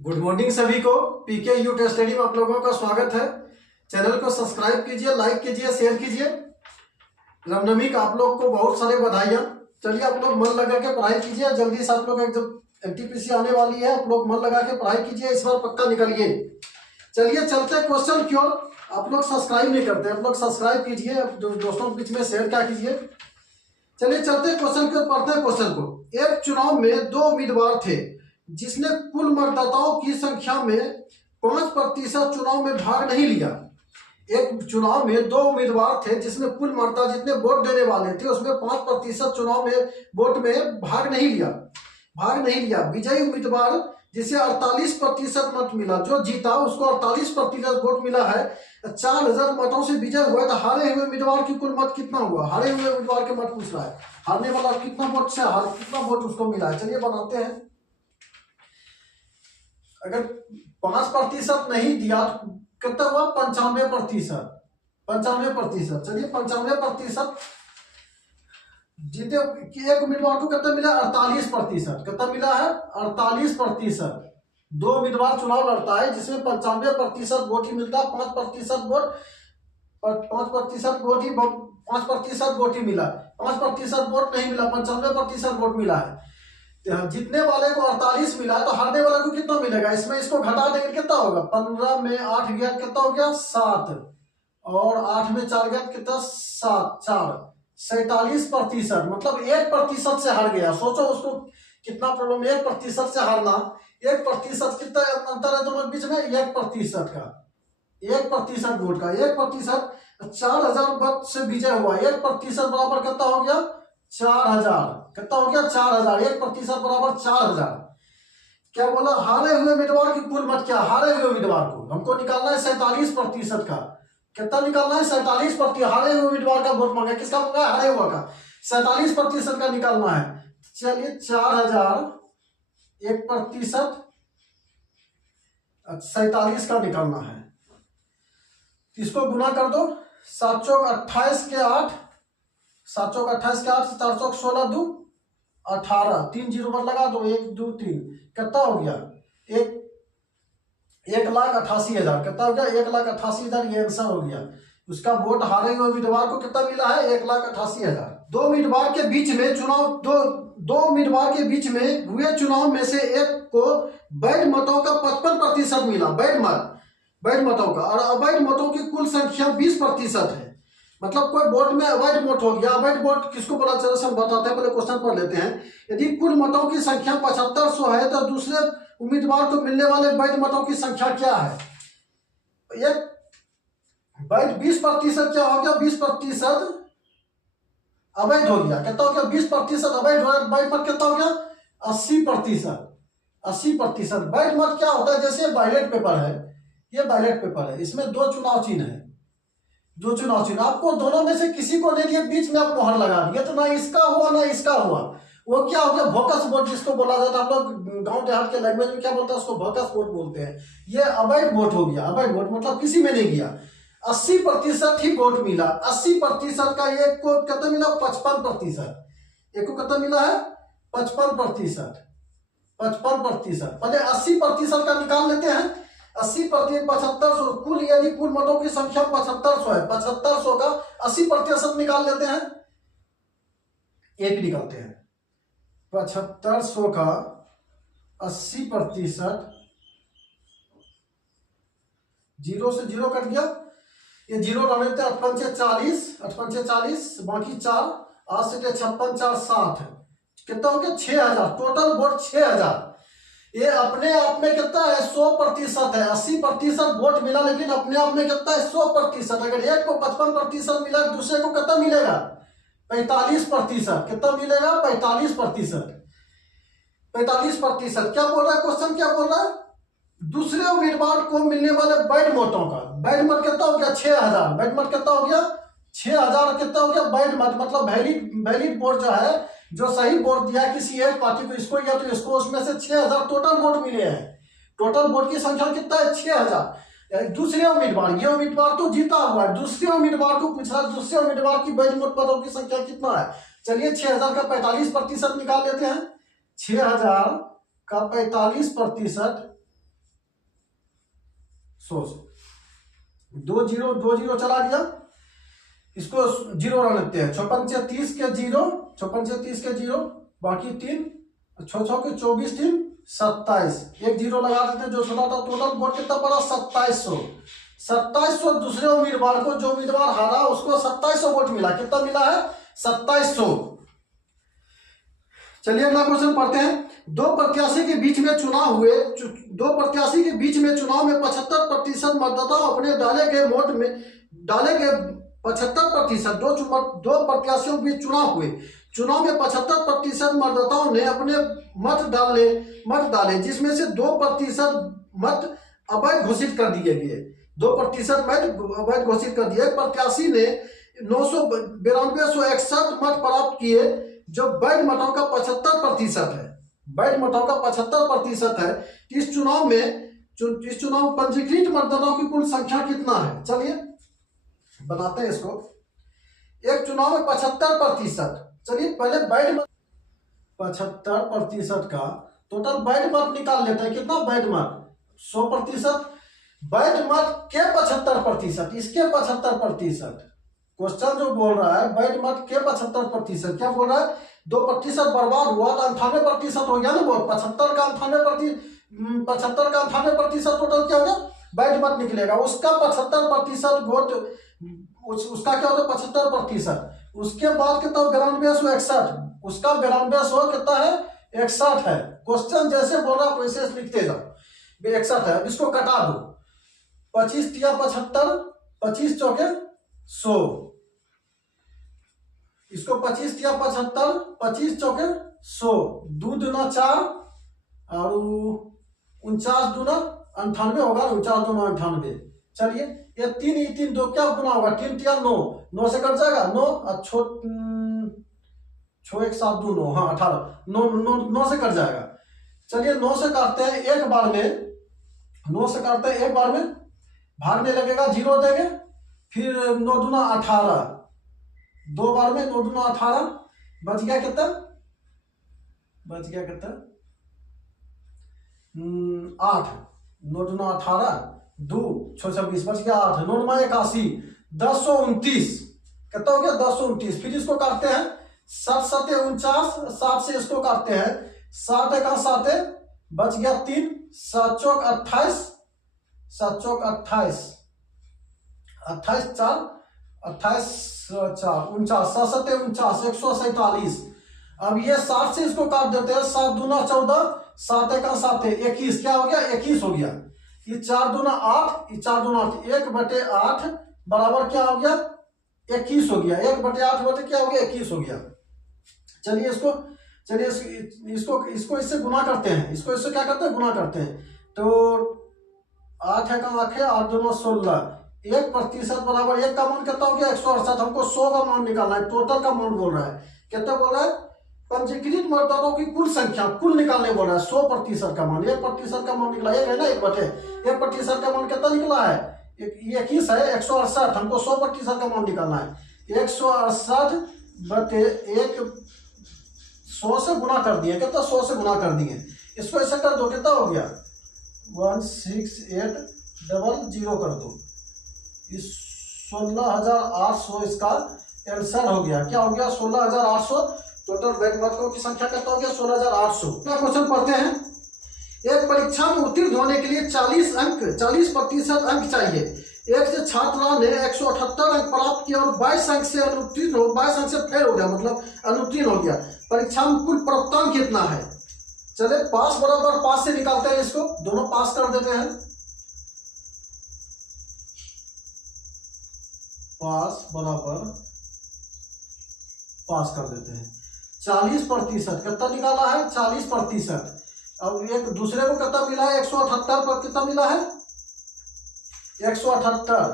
Good morning सभी को। पीके you test study में आप लोगों का स्वागत है। चैनल को सब्सक्राइब कीजिए, लाइक कीजिए, शेयर कीजिए। रामनवमी का आप लोग को बहुत सारे बधाइयाँ। चलिए आप लोग मन लगा के पढ़ाई कीजिए। जल्दी से आप लोग जब एनटीपीसी आने वाली है, आप लोग मन लगा के पढ़ाई कीजिए, इस बार पक्का निकलिए। चलिए चलते हैं क्वेश्चन की ओर। आप लोग सब्सक्राइब नहीं करते, आप लोग सब्सक्राइब कीजिए, दोस्तों के बीच में शेयर क्या कीजिए। चलिए चलते हैं क्वेश्चन की ओर, पढ़ते हैं क्वेश्चन को। एक चुनाव में 2 उम्मीदवार थे जिसने कुल मतदाताओं की संख्या में 5% चुनाव में भाग नहीं लिया। एक चुनाव में 2 उम्मीदवार थे जिसमें कुल मतदाता जितने वोट देने वाले थे उसमें 5% चुनाव में वोट में भाग नहीं लिया। विजयी उम्मीदवार जिसे 48% मत मिला, जो जीता उसको 48% वोट मिला है, 4000 मतों से विजय हुआ। तो हारे हुए उम्मीदवार की कुल मत कितना हुआ? हारे हुए उम्मीदवार के मत पूछ रहा है। हारने वाला कितना वोट से कितना वोट उसको मिला है। चलिए बनाते हैं। अगर 5% नहीं दिया तो कितना हुआ? 95%। चलिए 95% जीते। एक उम्मीदवार को कितना मिला? 48%। कितना मिला है? 48%। 2 उम्मीदवार चुनाव लड़ता है जिसमें 95% वोट ही मिलता है। 5% वोट 5% वोट ही 5% वोट ही मिला। 5% वोट नहीं मिला, 95% वोट मिला है। जीतने वाले को 48 मिला, तो हारने वाले को कितना मिलेगा? इसमें इसको घटा देंगे, कितना होगा? 15 में 8 गया, कितना हो गया? 7। और 8 में 4 गया, कितना? 7 4 47%। मतलब 1% से हार गया। सोचो उसको कितना प्रॉब्लम। 1% से हारना, 1% कितना अंतर है दोनों के बीच में? 1% का, 1% वोट का 1%। 4000 वोट से विजय हुआ। 1% बराबर कितना हो गया? 4000। कितना हो गया? 4000। 1% बराबर 4000। क्या बोला? हारे हुए उम्मीदवार की कुल मत। क्या हारे हुए उम्मीदवार को हमको निकालना है 47% का। कितना निकालना है? 47%। हारे हुए उम्मीदवार का वोट मांगा। किसका मांगा? हारे हुआ का। 47% का निकालना है। चलिए 4000 1% 47 का निकालना है। इसको गुना कर दो। 7 चौक 28 के 8, 7 चौक 28 के 8, 4 चौक 16 2 18, 3 जीरो पर लगा दो। 1 2 3, कितना हो गया? 1,88,000। कितना हो गया? 1,88,000। ये आंसर हो गया। उसका वोट हारे हुए उम्मीदवार को कितना मिला है? 1,88,000। 2 उम्मीदवार के बीच में चुनाव, दो उम्मीदवार के बीच में हुए चुनाव में से एक को वैध मतों का 55% मिला। वैध मतों का। और अवैध मतों की कुल संख्या 20% है। मतलब कोई वोट में अवैध वोट हो गया। अवैध वोट किसको बोला? चलो हम बताते हैं, पहले क्वेश्चन पढ़ लेते हैं। यदि कुल मतों की संख्या 7500 है तो दूसरे उम्मीदवार को मिलने वाले वैध मतों की संख्या क्या है? एक वैध 20% क्या हो गया? 20% अवैध हो गया। कितना हो गया? 20% अवैध हो गया। वैध मत कितना हो गया? 80%। 80%। वैध मत क्या होता है? जैसे बैलेट पेपर है, ये बैलेट पेपर है, इसमें 2 चुनाव चिन्ह है। 2 चुनाव चिन्ह आपको दोनों में से किसी को दे दिए, बीच में आप मोहर लगा दिए, तो ना इसका हुआ ना इसका हुआ। वो क्या हो गया? भोकस वोट जिसको बोला जाता है। आप लोग गांव देहात के लैंग्वेज में क्या बोलते हैं? उसको भोकस वोट बोलते हैं। ये अवैध वोट हो गया। अवैध वोट मतलब किसी में नहीं गया। 80% ही वोट मिला। 80% का एक को कितना मिला? 55%। एक को कितना मिला है? 55%। 55%। पहले 80% का निकाल लेते हैं। 80% 7500। कुल यदि कुल मतों की संख्या 7500 है, 7500 का 80% निकाल लेते हैं। एक निकालते हैं। 7500 का 80%, 0 से 0 कट गया। ये 0 रहने थे। 8 5 40, 8 5 40, बाकी 4, 8 से 56 4 60। कितना हो गया? 6000। Total vote 6000। ये अपने आप में कितना है? 100% है। 80% वोट मिला, लेकिन अपने आप में कितना है? 100%। अगर एक को 55% मिला, दूसरे को कितना मिलेगा? 45%। कितना मिलेगा? 45%। 45%। क्या बोल रहा है क्वेश्चन? क्या बोल रहा है? दूसरे उम्मीदवार को मिलने वाले वैध मतों का। वैध मत कितना हो गया? 6000। वैध मत कितना हो गया? 6000। कितना हो गया? वैध मत मतलब वैलिड वोट जो है, जो सही वोट दिया किसी एक पार्टी को, इसको या तो इसको, उसमें से 6000 टोटल वोट मिले हैं। टोटल वोट की संख्या कितना है? 6000। दूसरे उम्मीदवार, ये उम्मीदवार तो जीता हुआ है, दूसरे उम्मीदवार को पूछ रहा है दूसरे उम्मीदवार की वैध मत पदों की संख्या कितना है। चलिए 6000 का 45% निकाल लेते हैं। 6000 का 45%, 100 से 2 जीरो चला गया, इसको जीरो रख लेते हैं। 56 30 के जीरो, 56 30 के जीरो, बाकी 3 6 6 के 24 3 27, एक जीरो लगा देते हैं जो छोटा था। टोटल वोट कितना पड़ा? 2700। 2700 दूसरे उम्मीदवार को, जो उम्मीदवार हारा उसको 2700 वोट मिला। कितना मिला है? 2700। चलिए अगला क्वेश्चन पढ़ते हैं। दो प्रत्याशी के बीच में चुनाव हुए, दो प्रत्याशी के बीच में चुनाव में 75% मतदाता अपने डाले गए वोट में, डाले गए 75%, दो प्रत्याशियों के बीच चुनाव हुए। चुनाव में 75% मतदाताओं ने अपने मत डाले जिसमें से 2% मत अवैध घोषित कर दिए गए। 2% मत अवैध घोषित कर दिए। प्रत्याशी ने 992,161 मत प्राप्त किए, जो वैध मतों का 75% है। वैध मतों का 75% है। इस चुनाव में पंजीकृत मतदाताओं की कुल संख्या कितना है? चलिए बनाते हैं इसको। एक चुनाव में 75%, चलिए पहले वैध मत 75% का टोटल वैध मत निकाल लेते हैं। कितना वैध मत? 100%। वैध मत के 75%, इसके 75%। क्वेश्चन जो बोल रहा है वैध मत के 75%, क्या बोल रहा है? 2% बर्बाद हुआ तो 98% हो गया ना वोट। 75 का 98% टोटल क्या हो गया? वैध मत निकलेगा। उसका 75% वोट, उसका क्या होता है? 75%। उसके बाद कितना? 9261। उसका 9200 कितना है? 61 है। क्वेश्चन जैसे बोल रहा वैसे लिखते जाओ। 61 है। अब इसको कटा दो। 25 तिया 75, 25 चौके 100। इसको 25 तिया 75, 25 चौके 100। 2 दूना 4 और 49 दूना 98 होगा। 49 दूना 98। चलिए ये 3 2 क्या गुना होगा? 3 तिया 9, 9 से कट जाएगा 9 और 6 1 7 2 9, हाँ 18, 9 से कट जाएगा। चलिए 9 से काटते हैं एक बार में, 9 से काटते हैं एक बार में, भागने लगेगा 0 देंगे, फिर 9 दूना 18, 2 बार में 9 दूना 18, बच गया कितना? बच गया कितना? 8, 9 दूना 18, 2 6 26, बच गया 8, 9 9 81, 1029। कितना हो गया? 1029। फिर इसको काटते हैं 7 7 49, 7 से इसको काटते हैं 7 1 7, बच गया 3, 7 चौक 28, 7 चौक 28, 28 4 28 4 49, 7 7 49, 147। अब ये 7 से इसको काट देते हैं। 7 दूना 14, 7 1 7 21, क्या हो गया? 21 हो गया। ये 4 दूना 8, ये 4 दूना 8, 1/8 बराबर क्या हो गया? 21 हो गया। 1/8 बटे क्या हो गया? 21 हो गया। चलिए इसको इससे गुना करते हैं। इसको इससे क्या करते हैं? गुना करते हैं। तो 8 है का 8 है, 8 दूना 16, 1% बराबर 1 का मान कितना हो गया? 168। हमको 100 का मान निकालना है। टोटल का मान बोल रहा है। कितना बोल रहा है? पंजीकृत मतदाताओं की कुल संख्या, कुल निकालने बोल रहा है। 100% का मान, 1% का मान निकला। 1 है ना, 1% का मान कितना निकला है? 21 है। 168, हमको 100% का मान निकालना है। 168 बटे 1, 100 से गुना कर दिए। कितना? 100 से गुना कर दिए। इसको ऐसा कर दो, कितना हो गया? 16800 कर दो। इस 16,800 इसका आंसर हो गया। क्या हो गया? 16,800। टोटल वैध मतों की संख्या कितना हो गया? 16,800। क्वेश्चन पढ़ते हैं। एक परीक्षा में उत्तीर्ण होने के लिए 40% अंक चाहिए। एक से छात्रा ने 178 अंक प्राप्त किया और 22 अंक से अनुत्तीर्ण हो, 22 अंक से फेल हो गया, मतलब अनुत्तीर्ण हो गया। परीक्षा में कुल प्राप्तांक कितना है? चले पास बराबर पास से निकालते हैं। इसको दोनों पास कर देते हैं। पास बराबर पास कर देते हैं। 40% कितना निकाला है? 40%। अब एक दूसरे को कितना मिला है? 178 पर कितना मिला है? 178,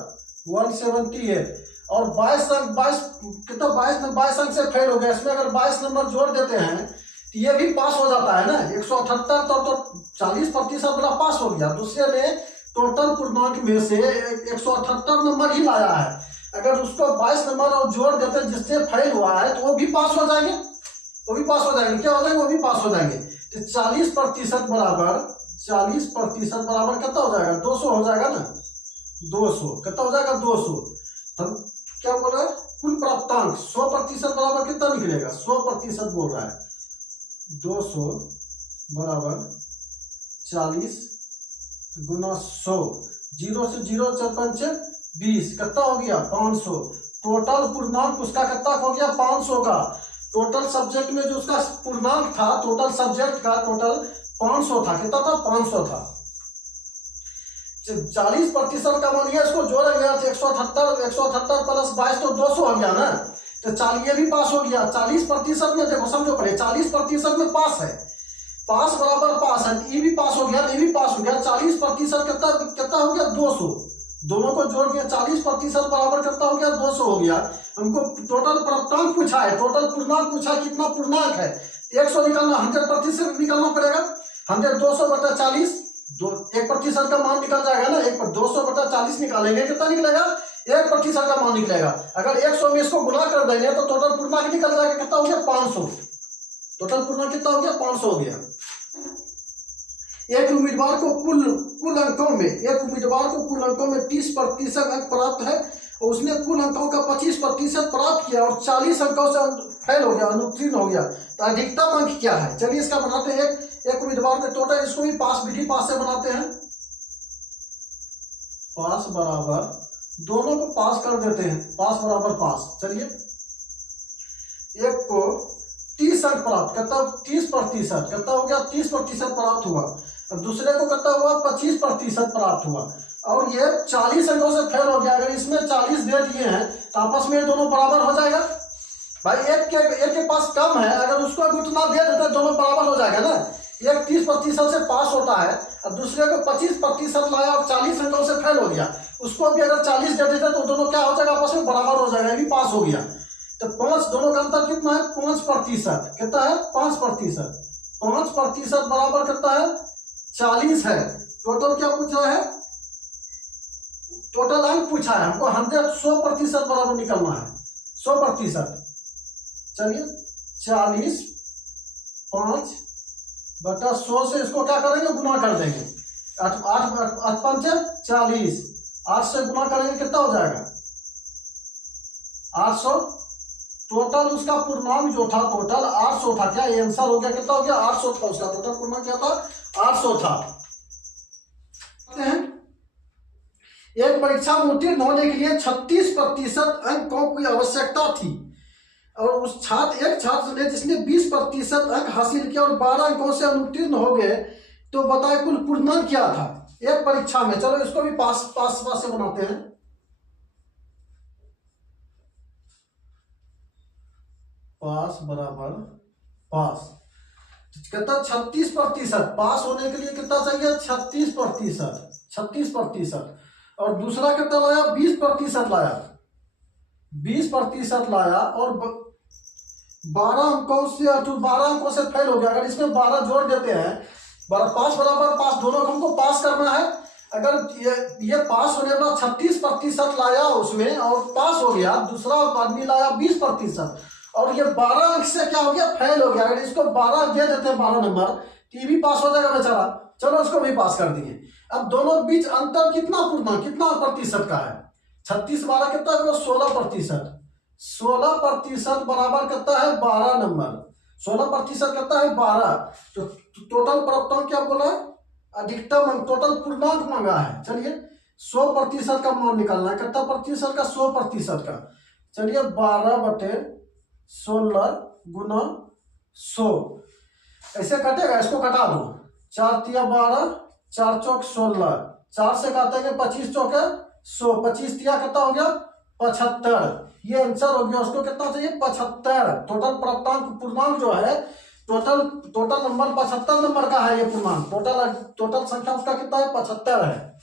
178 और 22 अंक, 22 कितना? 22 अंक से फेल हो गया। इसमें अगर 22 नंबर जोड़ देते हैं तो ये भी पास हो जाता है ना। 178 तो 40% वाला पास हो गया। दूसरे ने टोटल पूर्णांक में से 178 नंबर ही लाया है। अगर उसको 22 नंबर और जोड़ देते हैं जिससे फेल हुआ है तो वो भी पास हो जाएंगे। वो भी पास हो जाएंगे। क्या हो जाएंगे? वो भी पास हो जाएंगे। तो 40% बराबर कितना हो जाएगा? 200 हो जाएगा ना। 200 कितना हो जाएगा 200। हम क्या बोल रहा है कुल प्राप्तांक 100% बराबर कितना निकलेगा 100% बोल रहा है 200 बराबर 40 गुना 100 0 से 0 5 20 कितना हो गया 500। टोटल पूर्णांक उसका कितना हो गया 500 का। टोटल सब्जेक्ट में जो उसका पूर्णांक था टोटल सब्जेक्ट का टोटल 500 था। कितना था 500 था। 40% का मान लिया इसको जोड़ा गया 178 प्लस 22 तो 200 हो गया ना। तो 40 ये भी पास हो गया। 40% में देखो समझो पहले 40% में पास है पास बराबर पास है ये भी पास हो गया ये भी पास हो गया। 40% कितना कितना हो गया 200 दोनों को जोड़ के 40% बराबर कितना हो गया 200 हो गया। हमको टोटल प्राप्तांक पूछा है टोटल पूर्णांक पूछा कितना पूर्णांक है 100 निकालना 100% निकालना पड़ेगा 200/40 1% का मान निकल जाएगा ना 200/40 निकालेंगे कितना निकलेगा 1% का मान निकलेगा। अगर 100 में इसको गुना कर देंगे तो टोटल पूर्णांक निकल जाएगा कितना हो गया 500। टोटल पूर्णांक कितना हो गया 500 हो गया। एक उम्मीदवार को कुल अंकों में 30% अंक प्राप्त है और उसने कुल अंकों का 25% प्राप्त किया और 40 अंकों से फेल हो गया अनुत्तीर्ण हो गया तो अधिकतम अंक क्या है। चलिए इसका बनाते हैं एक उम्मीदवार में टोटल इसको भी पास विधि पास से बनाते हैं। पास बराबर दोनों को पास कर देते हैं पास बराबर पास। चलिए एक को 30 अंक प्राप्त कितना 30% कितना हो गया 30% प्राप्त हुआ और दूसरे को कितना हुआ 25% प्राप्त हुआ और ये 40 अंकों से फेल हो गया। अगर इसमें 40 दे दिए हैं तो आपस में दोनों बराबर हो जाएगा भाई। एक के पास कम है अगर उसको भी उतना दे देते दोनों बराबर हो जाएगा ना। एक 30% से पास होता है और दूसरे को 25% लाया और 40 अंकों से फेल हो गया उसको भी अगर 40 दे देते तो दोनों क्या हो जाएगा आपस में बराबर हो जाएगा ये भी पास हो गया। तो 5 दोनों का अंतर कितना है 5% कितना है 5% बराबर कितना है 40 है। टोटल क्या पूछा है टोटल अंक पूछा है हमको 100% बराबर निकलना है 100%। चलिए 40 5/100 से इसको क्या करेंगे गुना कर देंगे 8 5 40 8 से गुना करेंगे कितना हो जाएगा 800। टोटल उसका पूर्णांक जो था टोटल 800 था। क्या ये आंसर हो गया कितना हो गया 800 था उसका टोटल पूर्णांक क्या था 800 था। एक परीक्षा में उत्तीर्ण होने के लिए 36% अंकों की आवश्यकता थी और उस एक छात्र ने जिसने 20% अंक हासिल किया और 12 अंकों से अनुत्तीर्ण हो गए तो बताए कुल पूर्णांक क्या था एक परीक्षा में। चलो इसको भी पास से बनाते हैं। पास बराबर पास कितना 36% पास होने के लिए कितना चाहिए 36% और दूसरा कितना लाया 20% लाया 20% लाया और 12 अंकों से फेल हो गया। अगर इसमें 12 जोड़ देते हैं पास बराबर पास दोनों को हमको पास करना है। अगर ये पास होने वाला 36% लाया उसमें और पास हो गया दूसरा आदमी लाया 20% और ये 12 अंक से क्या हो गया फेल हो गया। अगर इसको 12 दे देते हैं 12 नंबर तो ये भी पास हो जाएगा बेचारा। चलो इसको भी पास कर दिए। अब दोनों बीच अंतर कितना प्रतिशत का है 36 12 कितना है 16%। 16% बराबर कितना है 12 नंबर 16% कितना है 12। तो टोटल प्राप्तांक क्या बोला है अधिकतम अंक टोटल पूर्णांक मांगा है। चलिए 100% का मान निकालना है कितना प्रतिशत का 100% का। चलिए 12/16 गुना 100 ऐसे कटेगा इसको कटा दो 4 तिया 12 4 चौक 16 4 से काटेंगे 25 चौक 100 25 तिया कितना हो गया 75। ये आंसर हो गया उसको कितना चाहिए 75। टोटल प्राप्तांक पूर्णांक जो है टोटल नंबर 75 नंबर का है ये पूर्णांक टोटल संख्या उसका कितना है 75 है।